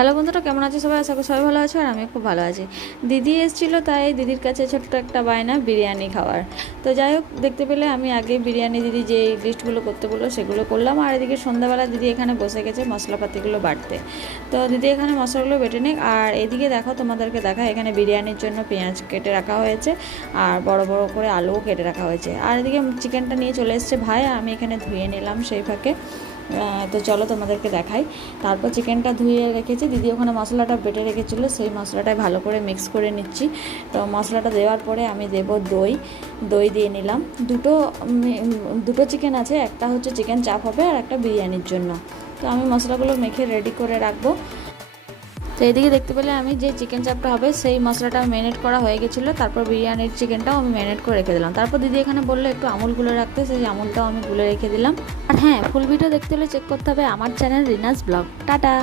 Hello বন্ধুরা, কেমন আছে সবাই? আশা করি সবাই ভালো আছে আর আমি খুব ভালো আছি। দিদি এসেছিলো, তাই দিদির কাছে ছোট্ট একটা বায়না বিরিয়ানি খাওয়ার। তো যাই হোক, দেখতে পেলে আমি আগে বিরিয়ানি দিদি যে লিস্টগুলো করতে বললো সেগুলো করলাম, আর এদিকে সন্ধ্যাবেলা দিদি এখানে বসে গেছে মশলাপাতিগুলো বাটতে। তো দিদি এখানে মশলাগুলো বেটে নিক, আর এদিকে দেখো, তোমাদেরকে দেখা, এখানে বিরিয়ানির জন্য পেঁয়াজ কেটে রাখা হয়েছে আর বড় বড় করে আলুও কেটে রাখা হয়েছে। আর এদিকে চিকেনটা নিয়ে চলে এসছে ভাই, আমি এখানে ধুয়ে নিলাম সেই ফাঁকে। তো চলো তোমাদেরকে দেখাই। তারপর চিকেনটা ধুয়ে রেখেছি, দিদি ওখানে মশলাটা বেটে রেখেছিলো, সেই মশলাটাই ভালো করে মিক্স করে নিচ্ছি। তো মশলাটা দেওয়ার পরে আমি দেব দই। দই দিয়ে নিলাম। দুটো চিকেন আছে, একটা হচ্ছে চিকেন চাপ হবে আর একটা বিরিয়ানির জন্য। তো আমি মশলাগুলো মেখে রেডি করে রাখবো। তো এদিকে দেখতে পেলে আমি যে চিকেন চাপটা হবে সেই মশলাটা ম্যারিনেট করা হয়ে গেছিলো। তারপর বিরিয়ানির চিকেনটাও আমি ম্যারিনেট করে রেখে দিলাম। তারপর দিদি এখানে বললো একটু আমুল গুলে রাখতে, সেই আমুলটাও আমি গুলে রেখে দিলাম। আর হ্যাঁ, ফুল ভিডিও দেখতে হলে চেক করতে হবে আমার চ্যানেল রিনাস ব্লগ। টাটা।